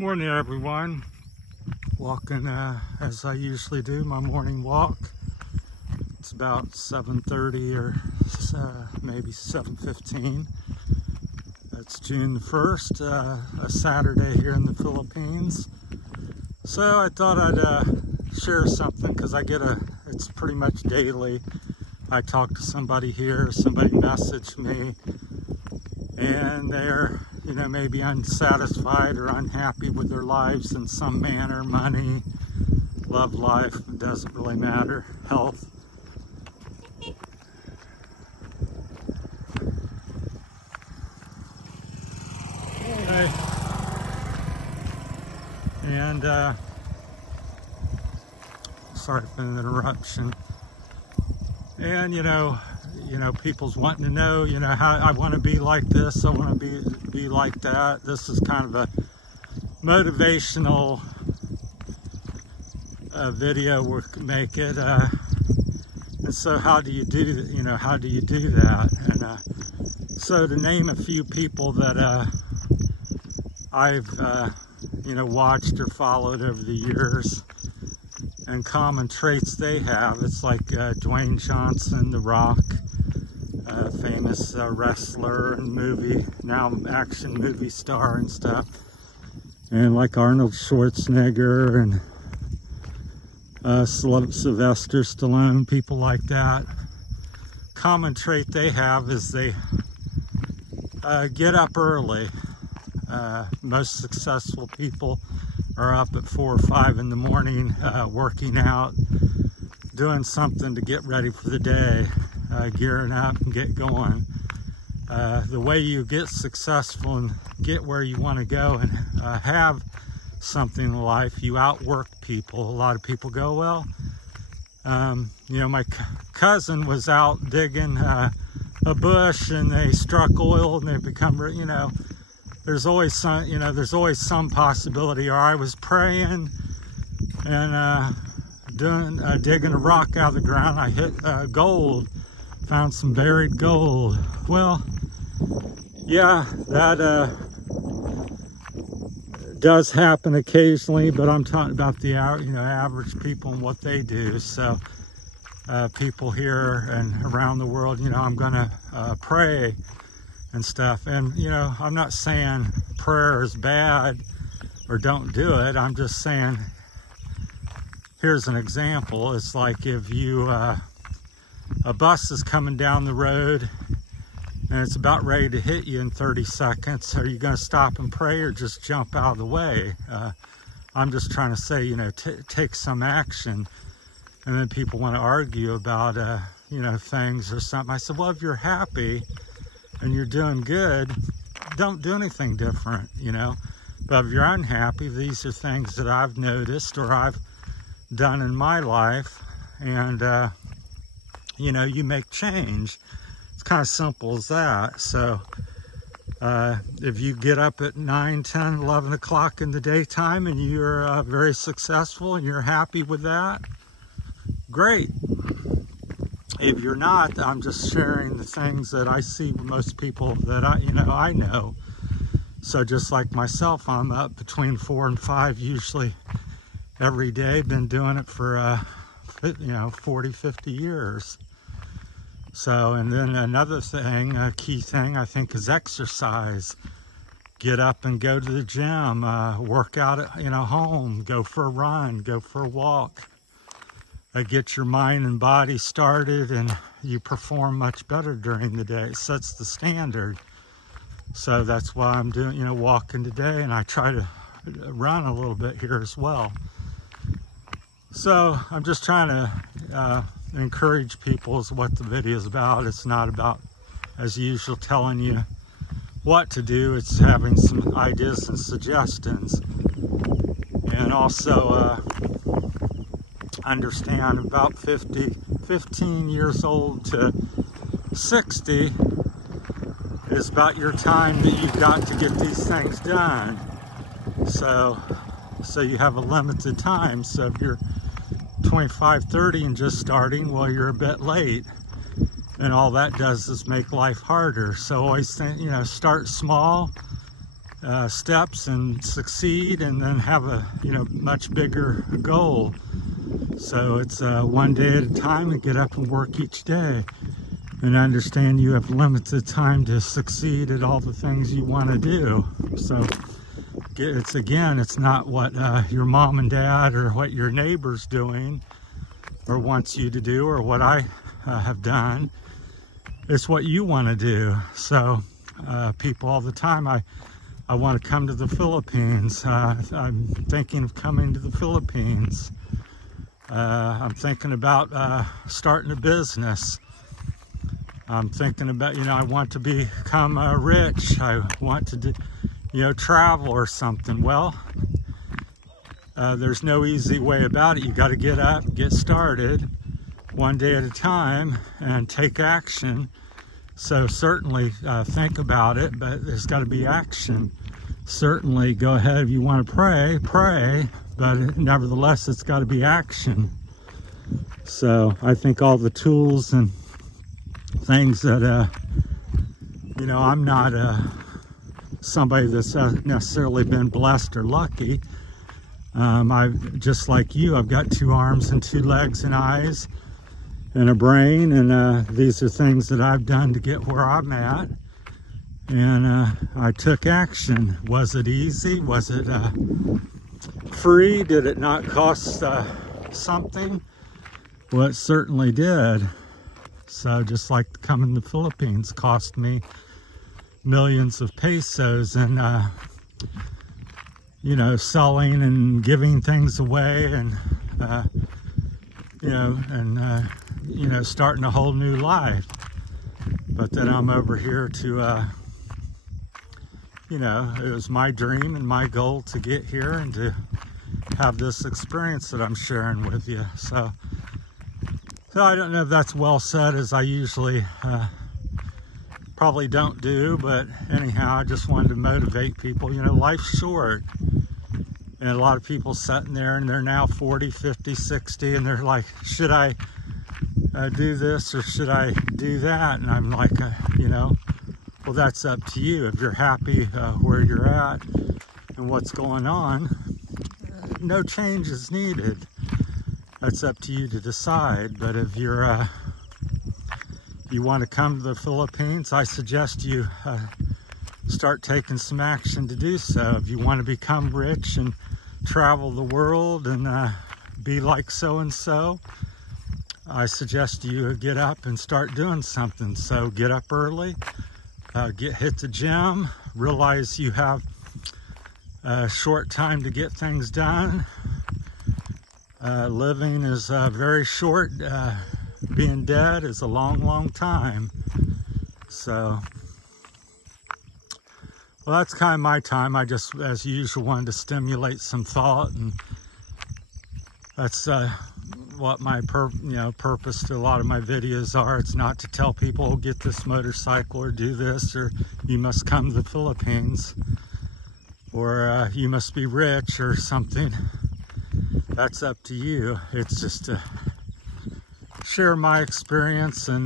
Morning, everyone. Walking as I usually do, my morning walk. It's about 7:30 or maybe 7:15. It's June the 1st, a Saturday here in the Philippines. So I thought I'd share something because it's pretty much daily. I talk to somebody here, somebody messaged me, and they're maybe unsatisfied or unhappy with their lives in some manner. Money, love life, it doesn't really matter. Health. Okay. And sorry for the interruption. And people's wanting to know, how I want to be like this, I want to be like that. This is kind of a motivational video we make it. And so how do you do that? And so to name a few people that I've watched or followed over the years, and common traits they have, it's like Dwayne Johnson, The Rock, famous wrestler and action movie star and stuff, and like Arnold Schwarzenegger and Sylvester Stallone, people like that. Common trait they have is they get up early. Most successful people are up at 4 or 5 in the morning, working out, doing something to get ready for the day, gearing up and get going. The way you get successful and get where you want to go and have something in life, you outwork people. A lot of people go, well, my cousin was out digging a bush and they struck oil and they become, there's always some possibility. Or I was praying and digging a rock out of the ground. I hit gold, found some buried gold. Well, yeah, that does happen occasionally, but I'm talking about the average people and what they do. So people here and around the world, I'm gonna pray and stuff. And I'm not saying prayer is bad or don't do it. I'm just saying, here's an example. It's like if a bus is coming down the road and it's about ready to hit you in 30 seconds. Are you going to stop and pray or just jump out of the way? I'm just trying to say, take some action. And then people want to argue about, things or something. I said, well, if you're happy and you're doing good, don't do anything different, But if you're unhappy, these are things that I've noticed or I've done in my life, and you make change. It's kind of simple as that. So if you get up at 9, 10, 11 o'clock in the daytime and you're very successful and you're happy with that, great. If you're not, I'm just sharing the things that I see with most people that I know. So just like myself, I'm up between 4 and 5 usually every day. Been doing it for 40, 50 years. So, and then another thing, a key thing I think, is exercise. Get up and go to the gym, work out at home, go for a run, go for a walk. Get your mind and body started, and you perform much better during the day. Sets the standard. So that's why I'm doing, walking today, and I try to run a little bit here as well. So I'm just trying to encourage people is what the video is about. It's not about, as usual, telling you what to do. It's having some ideas and suggestions. And also understand about 15 years old to 60 is about your time that you've got to get these things done. So you have a limited time. So if you're 25, 30 and just starting, well, you're a bit late. And all that does is make life harder. So always think, start small steps and succeed, and then have a much bigger goal. So it's one day at a time, and get up and work each day, and understand you have limited time to succeed at all the things you want to do. So it's not what your mom and dad or what your neighbor's doing or wants you to do, or what I have done. It's what you want to do. So people all the time, I want to come to the Philippines. I'm thinking of coming to the Philippines. I'm thinking about starting a business. I'm thinking about, I want to become rich. I want to travel or something. Well, there's no easy way about it. You got to get up and get started one day at a time and take action. So certainly think about it, but there's got to be action. Certainly go ahead if you want to pray, but nevertheless, it's got to be action. So I think all the tools and things that, I'm not somebody that's necessarily been blessed or lucky. Just like you, I've got 2 arms and 2 legs and eyes and a brain, and these are things that I've done to get where I'm at. And I took action. Was it easy? Was it free? Did it not cost something? Well, it certainly did. So just like coming to the Philippines cost me millions of pesos, and selling and giving things away, and starting a whole new life. But then I'm over here to it was my dream and my goal to get here and to have this experience that I'm sharing with you. So I don't know if that's well said, as I usually probably don't do, but anyhow, I just wanted to motivate people. Life's short, and a lot of people sitting there, and they're now 40, 50, 60, and they're like, should I do this or should I do that? And I'm like, well, that's up to you. If you're happy where you're at and what's going on, no change is needed. That's up to you to decide. But if you want to come to the Philippines, I suggest you start taking some action to do so. If you want to become rich and travel the world and be like so-and-so, I suggest you get up and start doing something. So get up early, hit the gym, realize you have a short time to get things done. Living is very short. Being dead is a long, long time. So, well, that's kind of my time. I just, as usual, wanted to stimulate some thought, and that's what my purpose to a lot of my videos are. It's not to tell people, oh, get this motorcycle or do this, or you must come to the Philippines, or you must be rich or something. That's up to you. It's just to share my experience and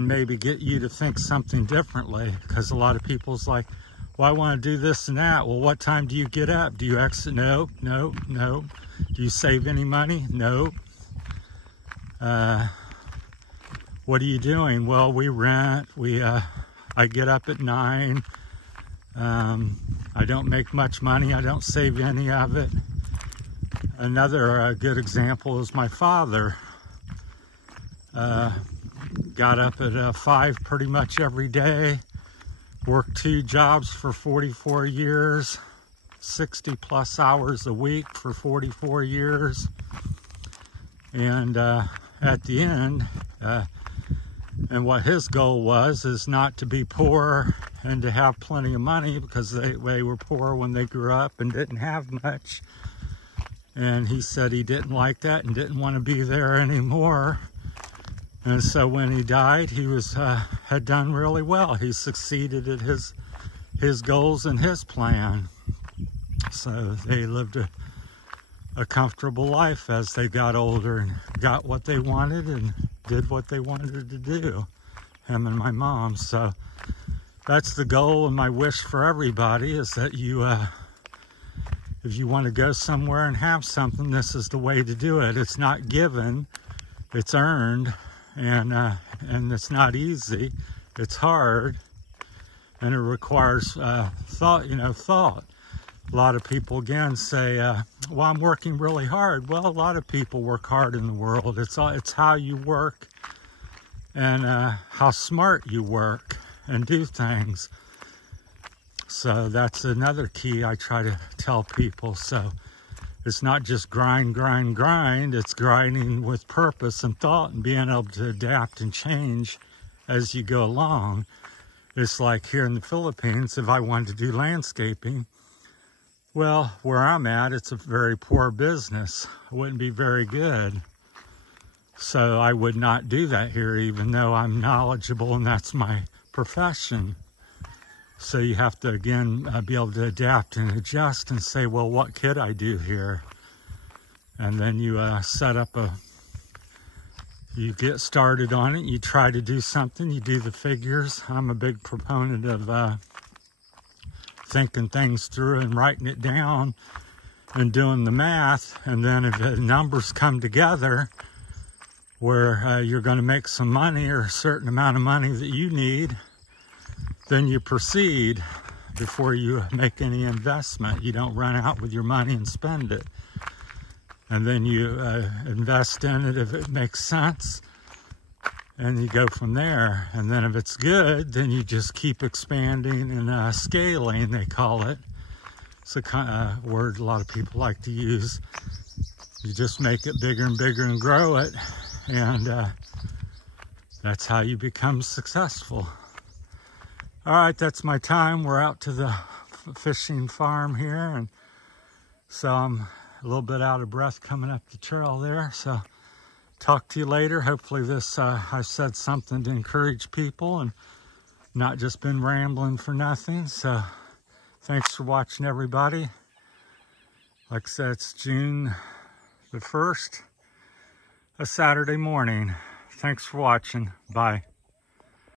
maybe get you to think something differently, because a lot of people's like, well, I want to do this and that. Well, what time do you get up? Do you exit? No. Do you save any money? No. What are you doing? Well, we rent. I get up at 9. I don't make much money. I don't save any of it. Another good example is my father. Got up at 5 pretty much every day, worked 2 jobs for 44 years, 60 plus hours a week for 44 years. And at the end, and what his goal was is not to be poor and to have plenty of money, because they were poor when they grew up and didn't have much. And he said he didn't like that and didn't want to be there anymore. And so when he died, he had done really well. He succeeded at his goals and his plan. So they lived a comfortable life as they got older and got what they wanted and did what they wanted to do, him and my mom. So that's the goal and my wish for everybody, is that you, if you want to go somewhere and have something, this is the way to do it. It's not given, it's earned, and it's not easy. It's hard, and it requires thought. Thought. A lot of people again say, "Well, I'm working really hard." Well, a lot of people work hard in the world. It's how you work and how smart you work and do things. So that's another key I try to tell people. So it's not just grind, grind, grind. It's grinding with purpose and thought and being able to adapt and change as you go along. It's like here in the Philippines, if I wanted to do landscaping, well, where I'm at, it's a very poor business. It wouldn't be very good. So I would not do that here, even though I'm knowledgeable and that's my profession. So you have to, again, be able to adapt and adjust and say, well, what could I do here? And then you set up you get started on it, you try to do something, you do the figures. I'm a big proponent of thinking things through and writing it down and doing the math. And then if the numbers come together where you're going to make some money or a certain amount of money that you need, then you proceed before you make any investment. You don't run out with your money and spend it. And then you invest in it if it makes sense, and you go from there. And then if it's good, then you just keep expanding and scaling, they call it. It's a kind of word a lot of people like to use. You just make it bigger and bigger and grow it, and that's how you become successful. All right, that's my time. We're out to the fishing farm here, and so I'm a little bit out of breath coming up the trail there. So talk to you later. Hopefully this, I said something to encourage people and not just been rambling for nothing. So thanks for watching, everybody. Like I said, it's June the 1st, a Saturday morning. Thanks for watching. Bye.